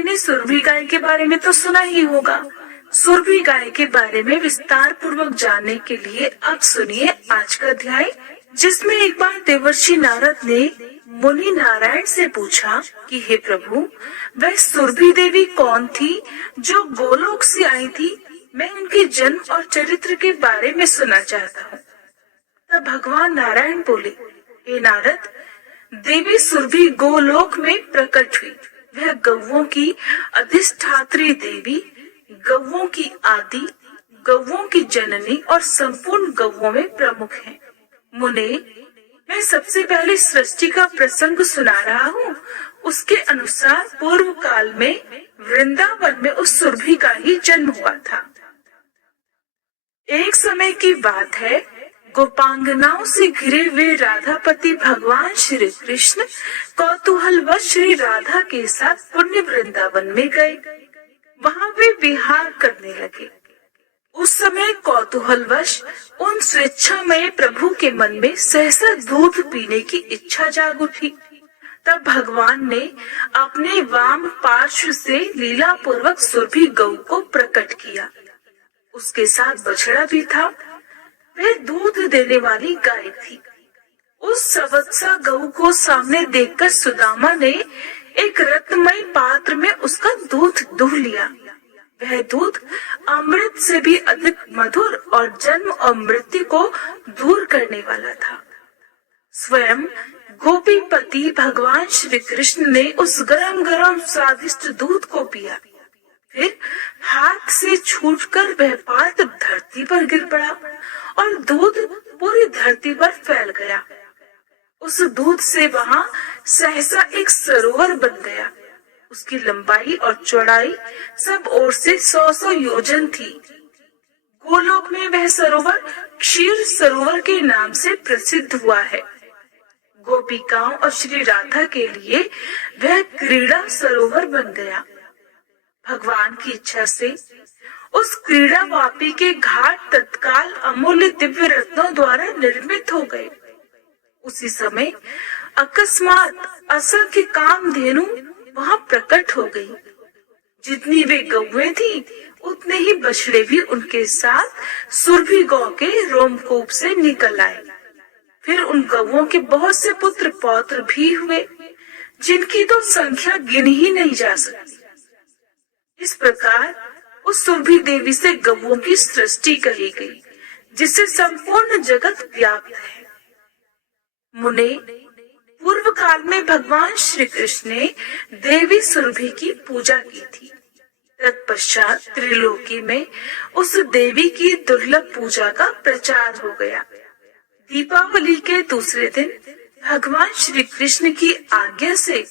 सभी ने सुरभि गाय के बारे में तो सुना ही होगा। सुरभि गाय के बारे में विस्तार पूर्वक जानने के लिए अब सुनिए आज का अध्याय, जिसमें एक बार देवर्षि नारद ने मुनि नारायण से पूछा कि हे प्रभु, वह सुरभि देवी कौन थी जो गोलोक से आई थी? मैं उनके जन्म और चरित्र के बारे में सुनना चाहता हूँ। तब भगवान नारायण बोले, हे नारद, देवी सुरभि गोलोक में प्रकट हुई। वह गौओं की अधिष्ठात्री देवी, गौओं की आदि, गौओं की जननी और संपूर्ण गौओं में प्रमुख है। मुने, मैं सबसे पहले सृष्टि का प्रसंग सुना रहा हूँ। उसके अनुसार पूर्व काल में वृंदावन में उस सुरभि का ही जन्म हुआ था। एक समय की बात है, गोपांगनाओं से घिरे हुए राधापति भगवान श्री कृष्ण कौतूहलवश श्री राधा के साथ पुण्य वृंदावन में गए। वहाँ वे विहार करने लगे। उस समय कौतूहलवश उन स्वेच्छामय प्रभु के मन में सहसा दूध पीने की इच्छा जाग उठी। तब भगवान ने अपने वाम पार्श्व से लीला पूर्वक सुरभि गौ को प्रकट किया। उसके साथ बछड़ा भी था। वह दूध देने वाली गाय थी। उस सवत्सा गौ को सामने देखकर सुदामा ने एक रत्नमय पात्र में उसका दूध दूह लिया। वह दूध अमृत से भी अधिक मधुर और जन्म और मृत्यु को दूर करने वाला था। स्वयं गोपीपति भगवान श्री कृष्ण ने उस गरम गरम स्वादिष्ट दूध को पिया। फिर हाथ से छूटकर वह पात्र धरती पर गिर पड़ा और दूध पूरी धरती पर फैल गया। उस दूध से वहाँ सहसा एक सरोवर बन गया। उसकी लंबाई और चौड़ाई सब ओर से 100 योजन थी। गोलोक में वह सरोवर क्षीर सरोवर के नाम से प्रसिद्ध हुआ है। गोपिकाओं और श्री राधा के लिए वह क्रीड़ा सरोवर बन गया। भगवान की इच्छा से उस क्रीड़ा वापी के घाट तत्काल अमूल्य दिव्य रत्नों द्वारा निर्मित हो गए। उसी समय अकस्मात असंख्य कामधेनु वहाँ प्रकट हो गई। जितनी वे गौएं थी, उतने ही बछड़े भी उनके साथ सुरभि गौ के रोमकूप से निकल आए। फिर उन गौओं के बहुत से पुत्र पौत्र भी हुए, जिनकी तो संख्या गिन ही नहीं जा सकती। इस प्रकार उस सुरभि देवी से गौओं की सृष्टि कही गई, जिससे संपूर्ण जगत व्याप्त है। मुने, पूर्व काल में भगवान श्री कृष्ण ने देवी सुरभि की पूजा की थी। तत्पश्चात त्रिलोकी में उस देवी की दुर्लभ पूजा का प्रचार हो गया। दीपावली के दूसरे दिन भगवान श्री कृष्ण की आज्ञा से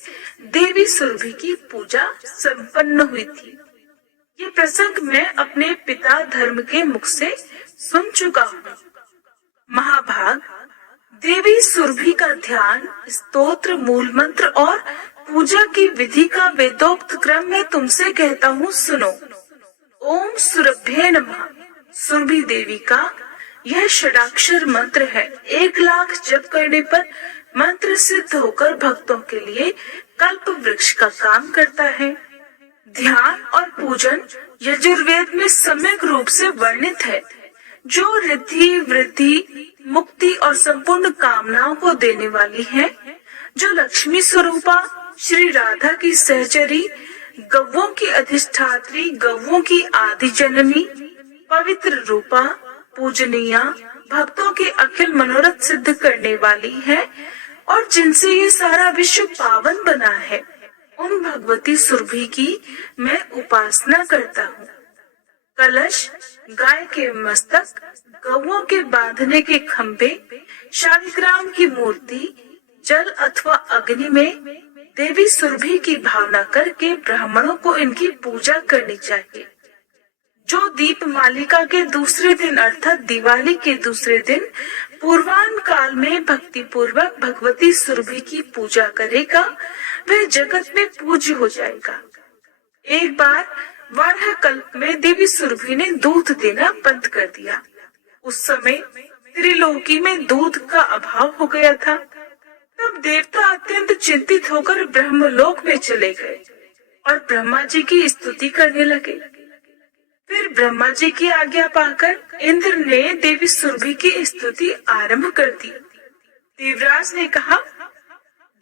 देवी सुरभि की पूजा संपन्न हुई थी। ये प्रसंग मैं अपने पिता धर्म के मुख से सुन चुका हूँ। महाभाग, देवी सुरभि का ध्यान, स्तोत्र, मूल मंत्र और पूजा की विधि का वेदोक्त क्रम में तुमसे कहता हूँ, सुनो। ओम सुरभ्ये नमः। सुरभि देवी का यह षडाक्षर मंत्र है। 1 लाख जप करने पर मंत्र सिद्ध होकर भक्तों के लिए कल्प वृक्ष का काम करता है। ध्यान और पूजन यजुर्वेद में सम्यक रूप से वर्णित है। जो रिद्धि, वृद्धि, मुक्ति और संपूर्ण कामनाओं को देने वाली है, जो लक्ष्मी स्वरूपा श्री राधा की सहचरी, गौओं की अधिष्ठात्री, गौओं की आदि जननी, पवित्र रूपा, पूजनीया, भक्तों के अखिल मनोरथ सिद्ध करने वाली है और जिनसे ये सारा विश्व पावन बना है, उन भगवती सुरभि की मैं उपासना करता हूँ। कलश, गाय के मस्तक, गौओं के बांधने के खंभे, शालिग्राम की मूर्ति, जल अथवा अग्नि में देवी सुरभि की भावना करके ब्राह्मणों को इनकी पूजा करनी चाहिए। जो दीप मालिका के दूसरे दिन अर्थात दिवाली के दूसरे दिन पूर्वान काल में भक्ति पूर्वक भगवती सुरभि की पूजा करेगा, वह जगत में पूज्य हो जाएगा। एक बार वारह कल्प में देवी सुरभि ने दूध देना बंद कर दिया। उस समय त्रिलोकी में दूध का अभाव हो गया था। तब देवता अत्यंत चिंतित होकर ब्रह्मलोक में चले गए। और ब्रह्मा जी की स्तुति करने लगे। फिर ब्रह्मा जी की आज्ञा पाकर इंद्र ने देवी सुरभि की स्तुति आरंभ कर दी। देवराज ने कहा,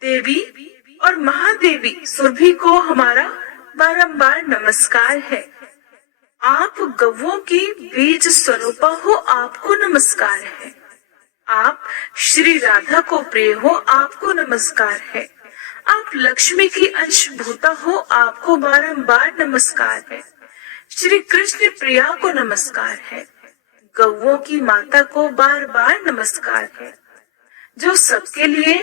देवी और महादेवी सुरभि को हमारा बारंबार नमस्कार है। आप गौओं की बीज स्वरूपा हो, आपको नमस्कार है। आप श्री राधा को प्रिय हो, आपको नमस्कार है। आप लक्ष्मी की अंशभूता हो, आपको बारंबार नमस्कार है। श्री कृष्ण प्रिया को नमस्कार है। गौओं की माता को बार बार नमस्कार है। जो सबके लिए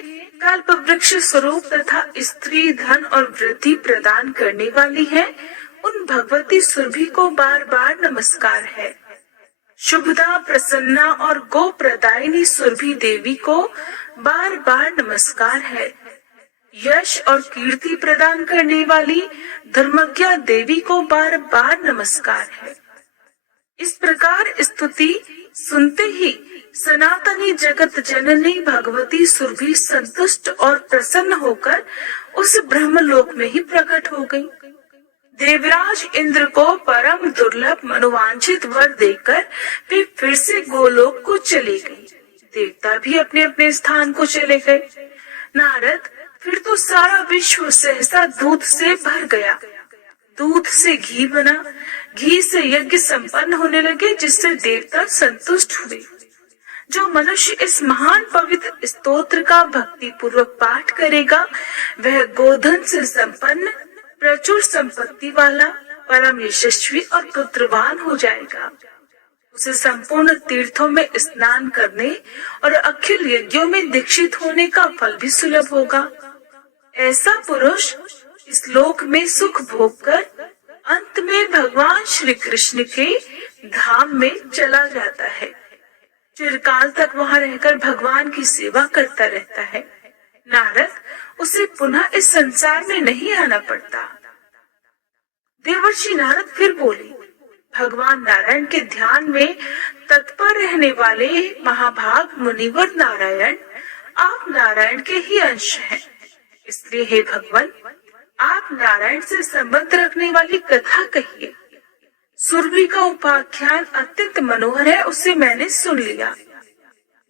कल्प वृक्ष स्वरूप तथा स्त्री धन और वृद्धि प्रदान करने वाली है, उन भगवती सुरभि को बार बार नमस्कार है। शुभदा प्रसन्ना और गो प्रदायिनी सुरभि देवी को बार बार नमस्कार है। यश और कीर्ति प्रदान करने वाली धर्मज्ञा देवी को बार बार नमस्कार है। इस प्रकार स्तुति सुनते ही सनातनी जगत जननी भगवती सुरभि संतुष्ट और प्रसन्न होकर उस ब्रह्मलोक में ही प्रकट हो गई। देवराज इंद्र को परम दुर्लभ मनोवांछित वर देकर वे फिर से गोलोक को चले गए। देवता भी अपने अपने स्थान को चले गए। नारद, फिर तो सारा विश्व सहसा दूध से भर गया। दूध से घी बना, घी से यज्ञ संपन्न होने लगे, जिससे देवता संतुष्ट हुए। जो मनुष्य इस महान पवित्र स्तोत्र का भक्ति पूर्वक पाठ करेगा, वह गोधन से संपन्न, प्रचुर संपत्ति वाला, परम यशस्वी और पुत्रवान हो जाएगा। उसे संपूर्ण तीर्थों में स्नान करने और अखिल यज्ञों में दीक्षित होने का फल भी सुलभ होगा। ऐसा पुरुष इस लोक में सुख भोग कर अंत में भगवान श्री कृष्ण के धाम में चला जाता है। चिरकाल तक वहाँ रहकर भगवान की सेवा करता रहता है। नारद, उसे पुनः इस संसार में नहीं आना पड़ता। देवर्षि नारद फिर बोले, भगवान नारायण के ध्यान में तत्पर रहने वाले महाभाग मुनिवर नारायण, आप नारायण के ही अंश हैं। इसलिए हे भगवान, आप नारायण से संबंध रखने वाली कथा कहिए। सुरभि का उपाख्यान अत्यंत मनोहर है, उसे मैंने सुन लिया।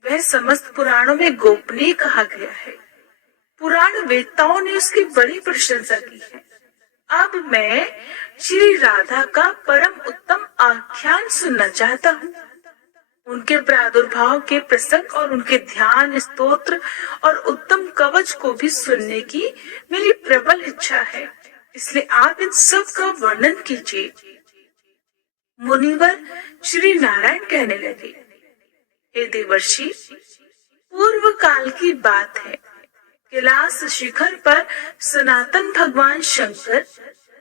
वह समस्त पुराणों में गोपनीय कहा गया है। पुराण वेदताओं ने उसकी बड़ी प्रशंसा की है। अब मैं श्री राधा का परम उत्तम आख्यान सुनना चाहता हूँ। उनके प्रादुर्भाव के प्रसंग और उनके ध्यान स्तोत्र और उत्तम कवच को भी सुनने की मेरी प्रबल इच्छा है। इसलिए आप इन सब का वर्णन कीजिए। मुनिवर श्री नारायण कहने लगे, हे देवर्षि, पूर्व काल की बात है। कैलाश शिखर पर सनातन भगवान शंकर,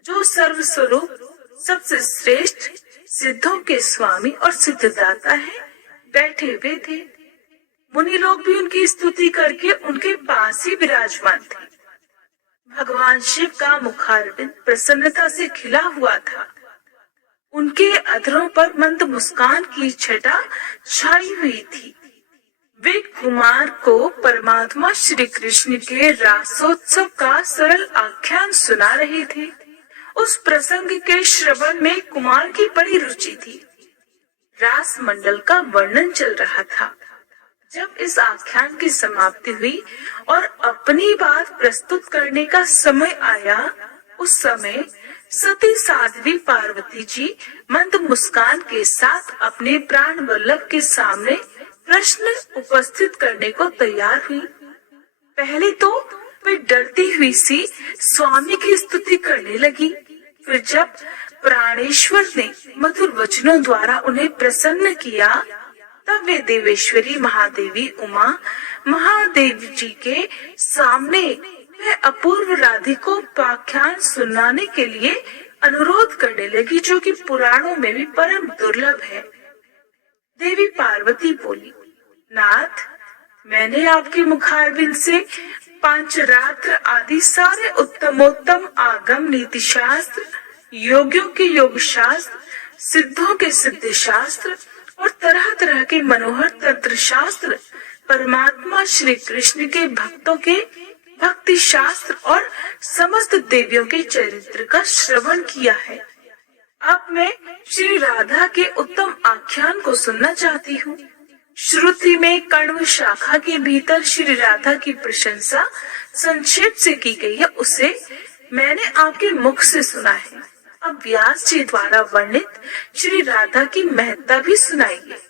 जो सर्वस्वरूप सबसे श्रेष्ठ सिद्धों के स्वामी और सिद्धदाता है, बैठे हुए थे। मुनि लोग भी उनकी स्तुति करके उनके पास ही विराजमान थे। भगवान शिव का मुखारविंद प्रसन्नता से खिला हुआ था। उनके अधरों पर मंद मुस्कान की छटा छाई हुई थी। वे कुमार को परमात्मा श्री कृष्ण के रासोत्सव का सरल आख्यान सुना रहे थे। उस प्रसंग के श्रवण में कुमार की बड़ी रुचि थी। रास मंडल का वर्णन चल रहा था। जब इस आख्यान की समाप्ति हुई और अपनी बात प्रस्तुत करने का समय आया, उस समय सती साध्वी पार्वती जी मंद मुस्कान के साथ अपने प्राण वल्लभ के सामने प्रश्न उपस्थित करने को तैयार हुई। पहले तो वे डरती हुई सी स्वामी की स्तुति करने लगी। फिर जब प्राणेश्वर ने मधुर वचनों द्वारा उन्हें प्रसन्न किया, तब वे देवेश्वरी महादेवी उमा महादेव जी के सामने वह अपूर्व राधिकोपाख्यान सुनाने के लिए अनुरोध करने लगी, जो कि पुराणों में भी परम दुर्लभ है। देवी पार्वती बोली, नाथ, मैंने आपके मुखारविंद से पांचरात्र आदि सारे उत्तमोत्तम आगम नीति शास्त्र, योगियों के योग शास्त्र, सिद्धों के सिद्ध शास्त्र और तरह तरह के मनोहर तंत्र शास्त्र, परमात्मा श्री कृष्ण के भक्तों के भक्ति शास्त्र और समस्त देवियों के चरित्र का श्रवण किया है। अब मैं श्री राधा के उत्तम आख्यान को सुनना चाहती हूँ। श्रुति में कण्व शाखा के भीतर श्री राधा की प्रशंसा संक्षेप से की गई है, उसे मैंने आपके मुख से सुना है। अब व्यास जी द्वारा वर्णित श्री राधा की महत्ता भी सुनाइए।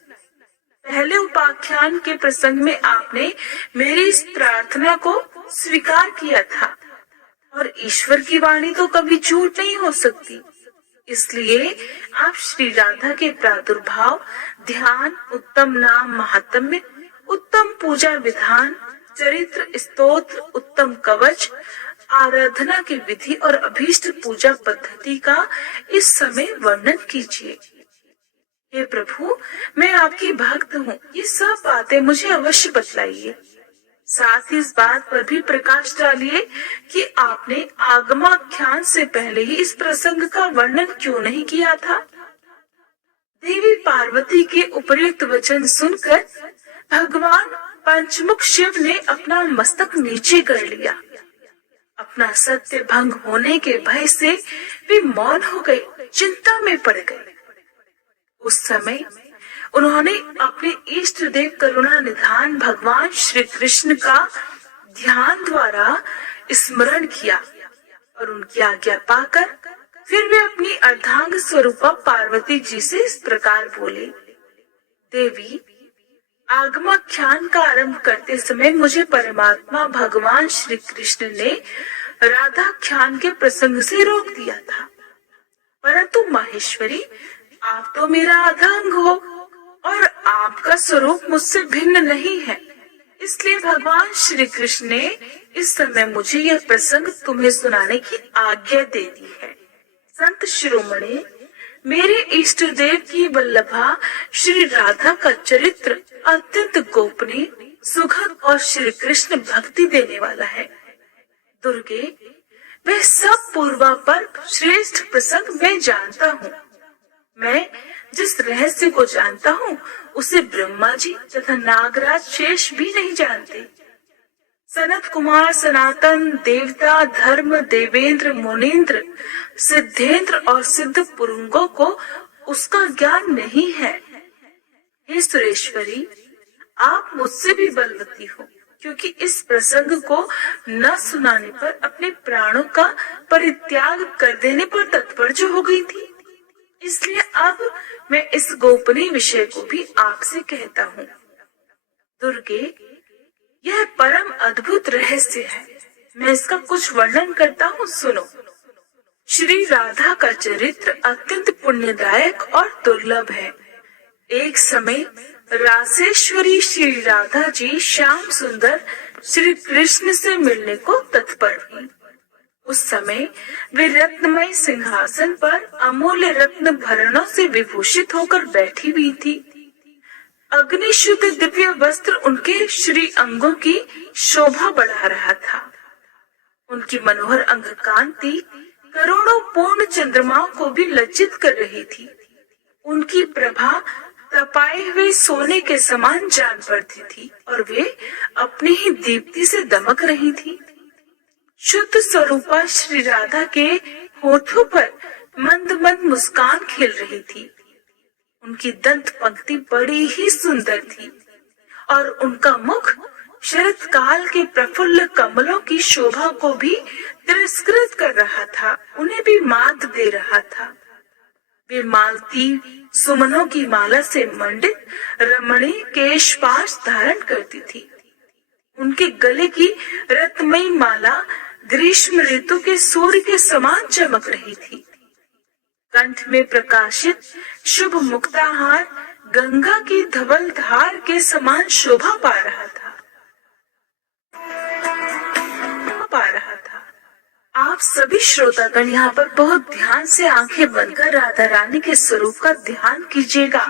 पहले उपाख्यान के प्रसंग में आपने मेरी इस प्रार्थना को स्वीकार किया था और ईश्वर की वाणी तो कभी झूठ नहीं हो सकती, इसलिए आप श्री राधा के प्रादुर्भाव, ध्यान, उत्तम नाम महात्म्य, उत्तम पूजा विधान, चरित्र, स्तोत्र, उत्तम कवच, आराधना की विधि और अभीष्ट पूजा पद्धति का इस समय वर्णन कीजिए। हे प्रभु, मैं आपकी भक्त हूँ, ये सब बातें मुझे अवश्य बतलाइए। साथ ही इस बात पर भी प्रकाश डालिए कि आपने आगमाख्यान से पहले ही इस प्रसंग का वर्णन क्यों नहीं किया था। देवी पार्वती के उपयुक्त वचन सुनकर भगवान पंचमुख शिव ने अपना मस्तक नीचे कर लिया। अपना सत्य भंग होने के भय से वे मौन हो गए, चिंता में पड़ गए। उस समय उन्होंने अपने इष्ट देव करुणा निधान भगवान श्री कृष्ण का ध्यान द्वारा स्मरण किया और उनकी आज्ञा पाकर फिर वे अपनी अर्धांग स्वरूपा पार्वती जी से इस प्रकार बोले। देवी, आगमाख्यान का आरंभ करते समय मुझे परमात्मा भगवान श्री कृष्ण ने राधाख्यान के प्रसंग से रोक दिया था, परंतु माहेश्वरी, आप तो मेरा अर्धांग हो और आपका स्वरूप मुझसे भिन्न नहीं है, इसलिए भगवान श्री कृष्ण ने इस समय मुझे यह प्रसंग तुम्हें सुनाने की आज्ञा दे दी है। संत शिरोमणि, मेरे इष्ट देव की वल्लभा श्री राधा का चरित्र अत्यंत गोपनीय, सुखद और श्री कृष्ण भक्ति देने वाला है। दुर्गे, वह सब पूर्वापर श्रेष्ठ प्रसंग मैं जानता हूँ। मैं जिस रहस्य को जानता हूँ उसे ब्रह्मा जी तथा नागराज शेष भी नहीं जानते। सनत कुमार, सनातन, देवता, धर्म, देवेंद्र, मुनीन्द्र, सिद्धेंद्र और सिद्ध पुरुंगों को उसका ज्ञान नहीं है। हे सुरेश्वरी, आप मुझसे भी बलवती हो, क्योंकि इस प्रसंग को न सुनाने पर अपने प्राणों का परित्याग कर देने पर तत्पर जो हो गई थी, इसलिए अब मैं इस गोपनीय विषय को भी आपसे कहता हूँ। दुर्गे, यह परम अद्भुत रहस्य है, मैं इसका कुछ वर्णन करता हूँ, सुनो। श्री राधा का चरित्र अत्यंत पुण्यदायक और दुर्लभ है। एक समय रासेश्वरी श्री राधा जी श्याम सुंदर श्री कृष्ण से मिलने को तत्पर हुई। उस समय वे रत्नमय सिंहासन पर अमूल्य रत्न भरणों से विभूषित होकर बैठी हुई थी। अग्निशुद्ध दिव्य वस्त्र उनके श्री अंगों की शोभा बढ़ा रहा था। उनकी मनोहर अंग कांति करोड़ों पूर्ण चंद्रमाओं को भी लज्जित कर रही थी। उनकी प्रभा तपाए हुए सोने के समान जान पड़ती थी और वे अपनी ही दीप्ति से दमक रही थी। शुद्ध स्वरूपा श्री राधा के होठों पर मंद मंद मुस्कान खिल रही थी। उनकी दंत पंक्ति बड़ी ही सुंदर थी और उनका मुख शरत काल के प्रफुल्ल कमलों की शोभा को भी तिरस्कृत कर रहा था, उन्हें भी मात दे रहा था। वे मालती सुमनों की माला से मंडित रमणीय केशपाश धारण करती थी। उनके गले की रत्नमयी माला ग्रीष्म ऋतु के सूर्य के समान चमक रही थी। कंठ में प्रकाशित शुभ मुक्ताहार गंगा की धवल धार के समान शोभा पा रहा था। आप सभी श्रोतागण यहाँ पर बहुत ध्यान से आंखें बंद कर राधा रानी के स्वरूप का ध्यान कीजिएगा।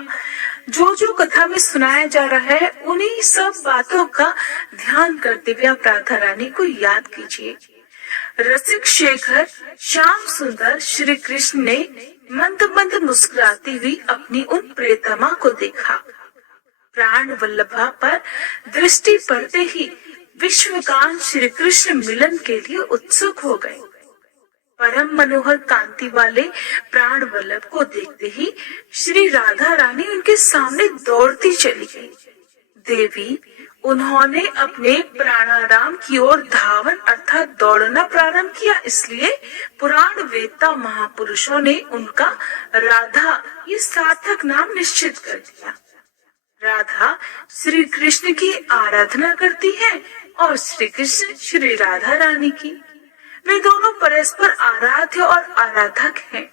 जो जो कथा में सुनाया जा रहा है उन्हीं सब बातों का ध्यान करते हुए आप राधा रानी को याद कीजिए। रसिक शेखर श्याम सुंदर श्री कृष्ण ने मंद मंद मुस्कुराती हुई अपनी उन प्रियतमा को देखा। प्राण वल्लभा पर दृष्टि पड़ते ही विश्वकांत श्री कृष्ण मिलन के लिए उत्सुक हो गए। परम मनोहर कांति वाले प्राण वल्लभ को देखते ही श्री राधा रानी उनके सामने दौड़ती चली गई। देवी उन्होंने अपने प्राणाराम की ओर धावन अर्थात दौड़ना प्रारंभ किया, इसलिए पुराण वेत्ता महापुरुषों ने उनका राधा ये सार्थक नाम निश्चित कर दिया। राधा श्री कृष्ण की आराधना करती है और श्री कृष्ण श्री राधा रानी की। वे दोनों परस्पर आराध्य और आराधक हैं।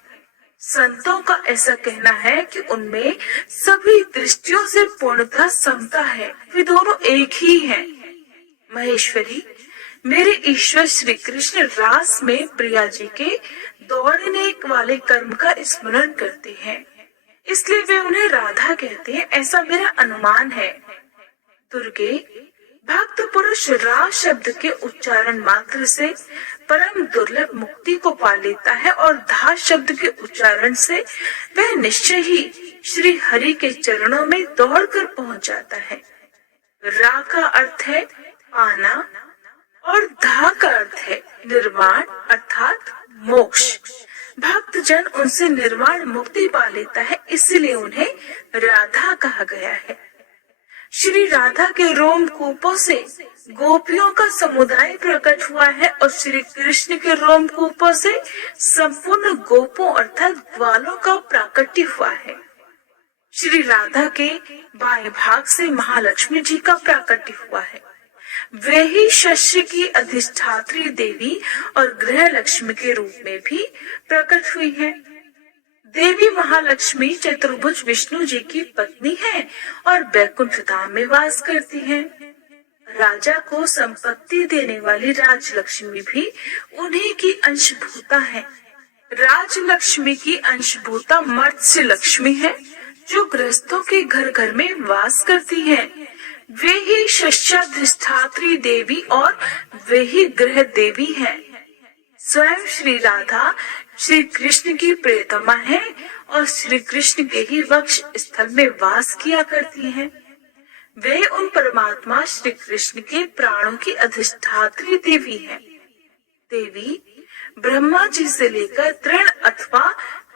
संतों का ऐसा कहना है कि उनमें सभी दृष्टियों से पूर्णतः समता है, वे दोनों एक ही हैं। महेश्वरी, मेरे ईश्वर श्री कृष्ण रास में प्रिया जी के दौड़ने वाले कर्म का स्मरण करते हैं, इसलिए वे उन्हें राधा कहते हैं, ऐसा मेरा अनुमान है। दुर्गे, भक्त पुरुष रा शब्द के उच्चारण मात्र से परम दुर्लभ मुक्ति को पा लेता है और धा शब्द के उच्चारण से वह निश्चय ही श्री हरि के चरणों में दौड़कर पहुंच जाता है। रा का अर्थ है पाना और धा का अर्थ है निर्वाण अर्थात मोक्ष। भक्त जन उनसे निर्वाण मुक्ति पा लेता है, इसलिए उन्हें राधा कहा गया है। श्री राधा के रोम कूपों से गोपियों का समुदाय प्रकट हुआ है और श्री कृष्ण के रोम कूपों से संपूर्ण गोपों अर्थात ग्वालों का प्राकट्य हुआ है। श्री राधा के बाएं भाग से महालक्ष्मी जी का प्राकट्य हुआ है। वे ही शस्य की अधिष्ठात्री देवी और गृह लक्ष्मी के रूप में भी प्रकट हुई है। देवी महालक्ष्मी चतुर्भुज विष्णु जी की पत्नी है और बैकुंठ धाम में वास करती है। राजा को संपत्ति देने वाली राजलक्ष्मी भी उन्हीं की अंशभूता है। राजलक्ष्मी की अंशभूता मत्स्य लक्ष्मी है, जो गृहस्थों के घर घर में वास करती है। वे ही शस्याधिष्ठात्री देवी और वे ही गृह देवी है। स्वयं श्री राधा श्री कृष्ण की प्रियतमा है और श्री कृष्ण के ही वक्ष स्थल में वास किया करती हैं। वे उन परमात्मा श्री कृष्ण के प्राणों की अधिष्ठात्री देवी है। देवी ब्रह्मा जी से लेकर तृण अथवा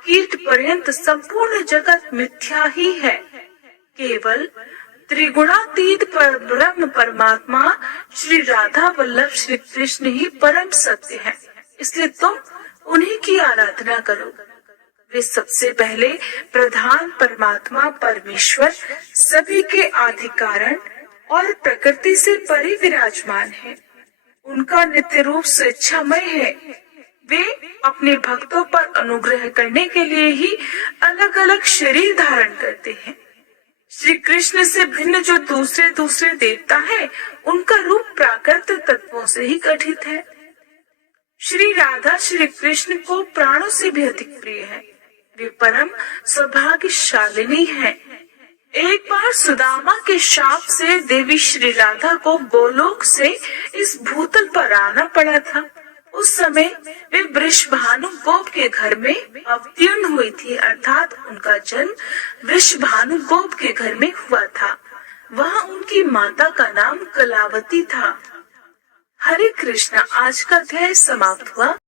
कीट पर्यंत संपूर्ण जगत मिथ्या ही है। केवल त्रिगुणातीत पर ब्रह्म परमात्मा श्री राधा वल्लभ श्री कृष्ण ही परम सत्य है, इसलिए तुम उन्हीं की आराधना करो। वे सबसे पहले प्रधान परमात्मा परमेश्वर सभी के आदि कारण और प्रकृति से परे विराजमान है। उनका नित्य रूप स्वेच्छामय है। वे अपने भक्तों पर अनुग्रह करने के लिए ही अलग अलग शरीर धारण करते हैं। श्री कृष्ण से भिन्न जो दूसरे देवता है, उनका रूप प्राकृत तत्वों से ही गठित है। श्री राधा श्री कृष्ण को प्राणों से भी अधिक प्रिय है। वे परम सौभाग्यशालिनी हैं। एक बार सुदामा के शाप से देवी श्री राधा को गोलोक से इस भूतल पर आना पड़ा था। उस समय वे वृषभानु गोप के घर में अवतीर्ण हुई थी, अर्थात उनका जन्म वृषभानु गोप के घर में हुआ था। वहाँ उनकी माता का नाम कलावती था। हरे कृष्णा। आज का अध्याय समाप्त हुआ।